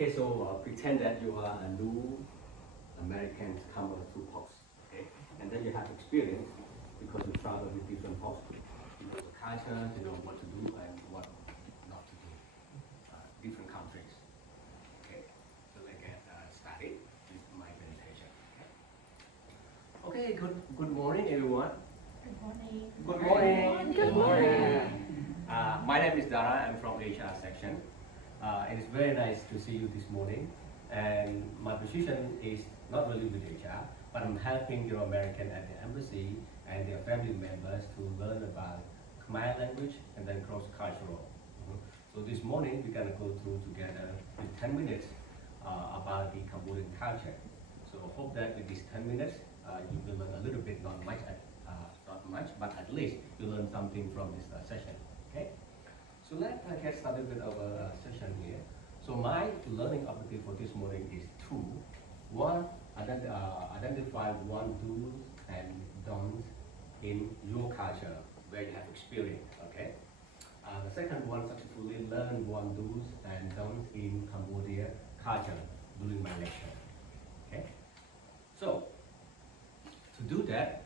Okay, so pretend that you are a new American come to post, okay? And then you have experience because you travel with different posts. You know the culture, you know what to do and what not to do. Different countries. Okay, so let's get started with my presentation. Okay, good morning everyone. Good morning. Good morning. Good morning. My name is Dara. I'm from HR section. It is very nice to see you this morning. And my position is not really with HR, but I'm helping your American at the embassy and their family members to learn about Khmer language and then cross-cultural. So this morning we're gonna go through together in 10 minutes about the Cambodian culture. So I hope that in these 10 minutes you will learn a little bit, not much, but at least you learn something from this session. Okay. So let's get started with our session here. So my learning objective for this morning is two. One, identify one do's and don'ts in your culture where you have experience. Okay. The second one, successfully learn one do's and don'ts in Cambodia culture during my lecture. Okay. So to do that,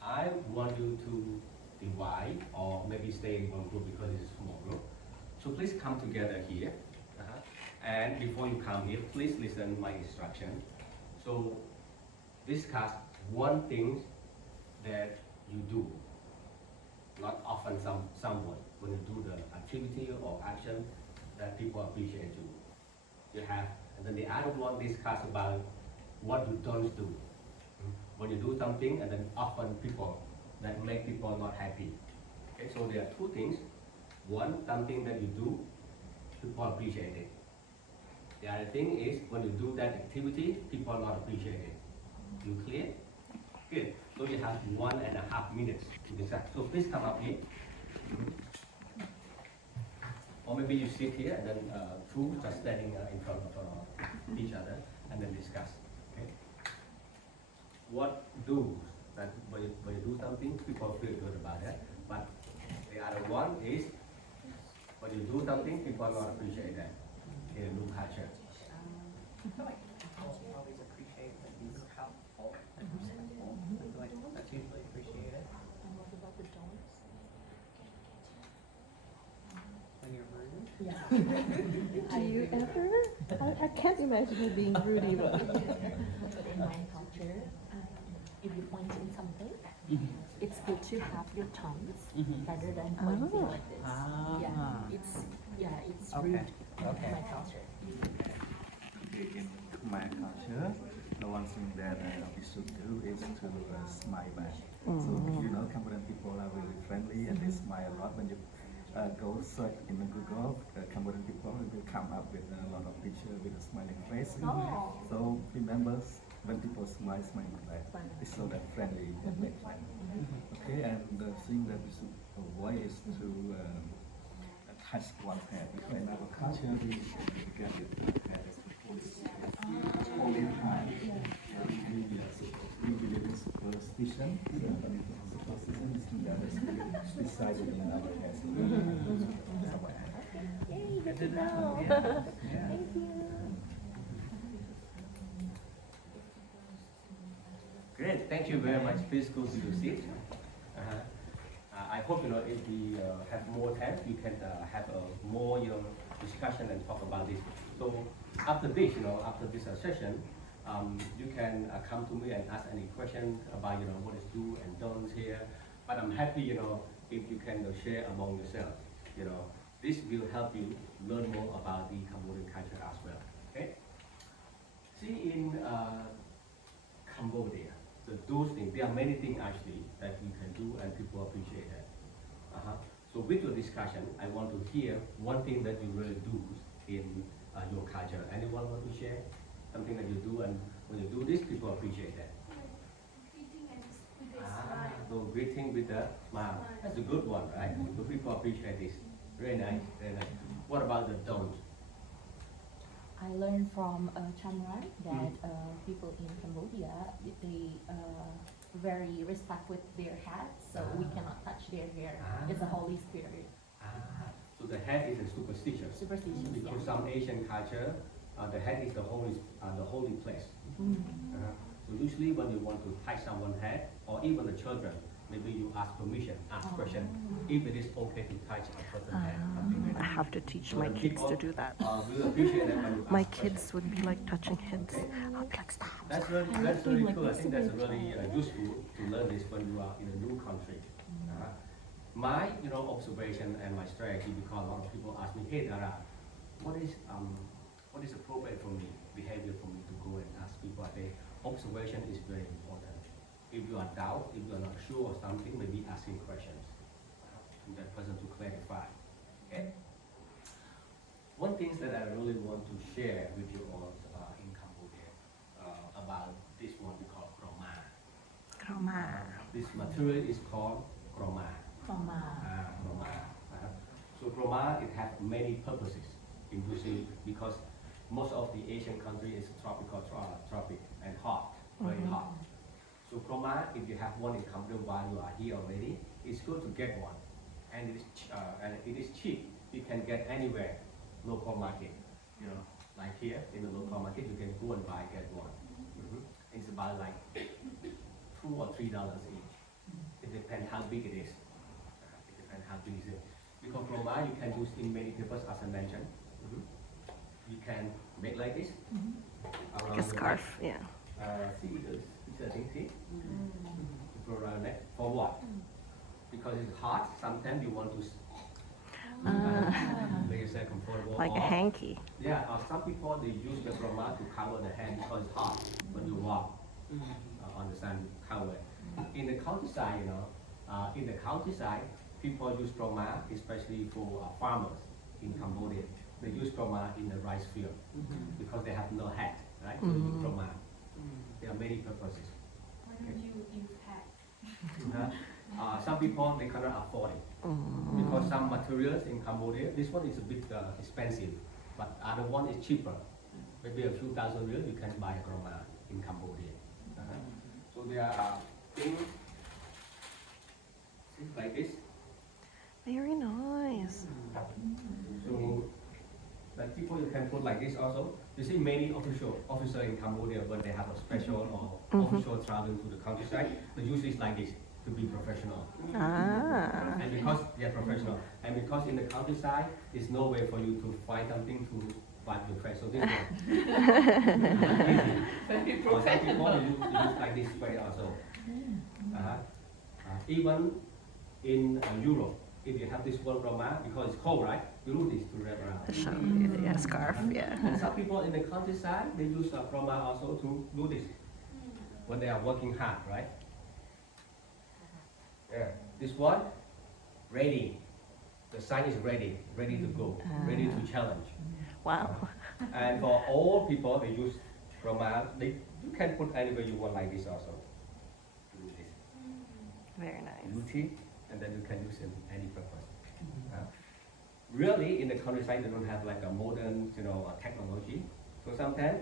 I want you to divide or maybe stay in one group because it's a small group. So please come together here. And before you come here, please listen my instruction. So discuss one thing that you do, not often someone, when you do the activity or action that people appreciate you. You have, and then the other one discuss about what you don't do. When you do something and then often people that make people not happy. Okay, so there are two things. One, something that you do, people appreciate it. The other thing is when you do that activity, people not appreciate it. You clear? Good. So you have 1.5 minutes to decide. So please come up here. Or maybe you sit here and then two just standing in front of each other and then discuss. Okay. What do that when you do something, people feel good about that. But the other one is when you do something, people not appreciate that in a new culture. People always appreciate when you look helpful and simple. That's usually appreciated. And what about the don'ts? When you're rude. Yeah. Do you ever? I can't imagine you being rude either. But in my culture, if you point in something, it's good to have your tongues rather than pointing like this. It's rude in my culture. In Khmer culture, the one thing that we should do is to smile back. So you know, Cambodian people are really friendly and they smile a lot. When you go search in the Google, Cambodian people will come up with a lot of pictures with a smiling face. So remember, when people smile back, it's so that friendly and make friends. Okay, and the thing that we should avoid is to touch one's head. Because in our culture, we get it head is holy time. We believe in superstition. Superstition is that is decided in our heads. Yay, good to know. Thank you. Great, thank you very much. Please go to your seat. I hope if we have more time, we can have a more discussion and talk about this. So after this, after this session, you can come to me and ask any questions about what is do and don'ts here. But I'm happy if you can share among yourselves. This will help you learn more about the Cambodian culture as well. Okay. See in Cambodia. Those things, there are many things actually that you can do and people appreciate that. So with your discussion, I want to hear one thing that you really do in your culture. Anyone want to share something that you do and when you do this, people appreciate that? Greeting and with a smile. So greeting with a smile. That's a good one, right? So people appreciate this. Very nice, very nice. What about the don't? I learned from Chamran that people in Cambodia, they very respect with their hats, so we cannot touch their hair. It's a holy spirit. So the head is a superstition. Superstitions, Because yeah. some Asian culture, the head is the holy place. So usually when you want to touch someone's head, or even the children, maybe you ask permission, ask question, if it is okay to touch a person's head. Something like I that. have to teach So my the kids to people, do that. will appreciate that when you My ask question. kids would be like touching heads. Okay. I'll be like, stop. That's stop." really cool. I think that's really useful to learn this when you are in a new country. My observation and my strategy, because a lot of people ask me, hey Dara, what is appropriate for me, behavior for me to go and ask people? I think observation is very important. If you are doubt, if you are not sure of something, maybe asking questions to that person to clarify. Okay. One thing that I really want to share with you all in Cambodia about this one we call kroma. Kroma. This material is called kroma. From Kroma. So kroma, it has many purposes, including because most of the Asian country is tropical, tropic and hot, very hot. So kroma, if you have one in Cambodia while you are here already, it's good to get one, and it is cheap. You can get anywhere, local market. Like here in the local market, you can go and get one. It's about like $2 or $3 each. It depends how big it is. Because kroma you can use in many purposes, as I mentioned. You can make like this. Like around a your scarf, yeah. neck. See the thing, see? Go around neck. For what? Because it's hot. Sometimes you want to make yourself comfortable. Like a or- hanky. Yeah, some people they use the kroma to cover the hand because it's hot when you walk on the sun cover. In the countryside, people use kroma especially for farmers in Cambodia. They use kroma in the rice field because they have no hat, right? So they use kroma. There are many purposes. Why don't you use hat? Some people they cannot afford it because some materials in Cambodia, this one is a bit expensive, but other one is cheaper. Maybe a few thousand real you can buy a kroma in Cambodia. So there are things like this. Very nice. So like people you can put like this also. You see many officers in Cambodia when they have a special or official traveling to the countryside, they use this like this to be professional. Ah. And because they are professional, and because in the countryside, there's no way for you to find something to wipe your face. So this one, Very or some people professional. use like this way also. Even in Europe, if you have this one kroma, because it's cold, right? You do this to wrap around. The shawl, yeah, scarf, yeah. And some people in the countryside, they use a kroma also to do this when they are working hard, right? Yeah. This one, ready. The sign is ready to go, ready to challenge. Wow. And for all people, they use kroma. You can put anywhere you want like this also. Do this. Very nice. Beauty, and then you can use it in any purpose. Really, in the countryside, they don't have like a modern, technology. So sometimes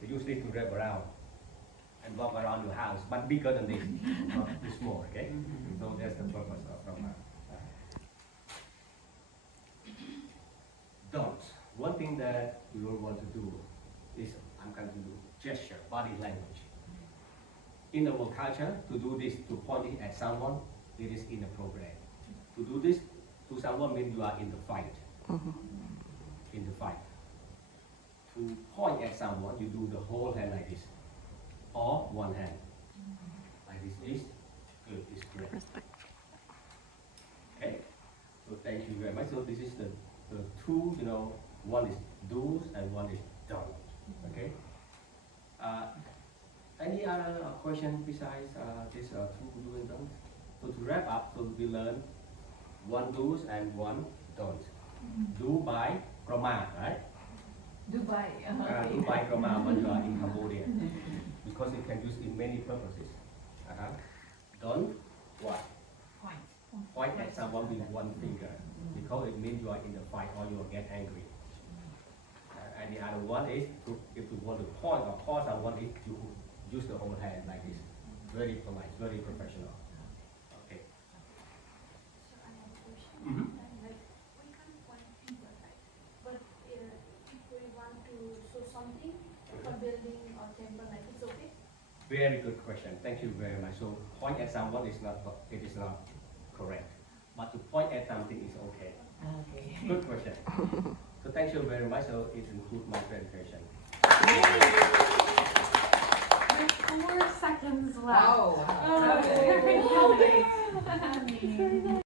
they use this to wrap around and walk around your house, but bigger than this, not too small. Okay. So that's the purpose of kroma. Don't. One thing that we don't want to do is I'm going to do gesture, body language. In our culture, to do this, to point it at someone, it is inappropriate. To do this to someone means you are in the fight. In the fight. To point at someone, you do the whole hand like this, or one hand. Like this is good, is correct. Respectful. Okay. So thank you very much. So this is the two, one is do's and one is don't. Okay. Any other question besides this two do and don't? So to wrap up, so we learn one do's and one don't. Do by kroma, right? Dubai. Do by kroma when you are in Cambodia, because it can use in many purposes. Don't what? Point at someone with one finger, because it means you are in the fight or you will get angry. And the other one is, if you want to point or call someone, is you use the whole hand like this. Very polite, very professional. Okay. So I have a question. Mhm. Like we can't point finger, right? But if we want to show something for building or temple, like it's okay? Very good question. Thank you very much. So point at someone is not correct, but to point at something is okay. Okay. Good question. So thank you very much. So it includes my presentation. 4 seconds left. Oh, wow. Oh, Okay. very nice.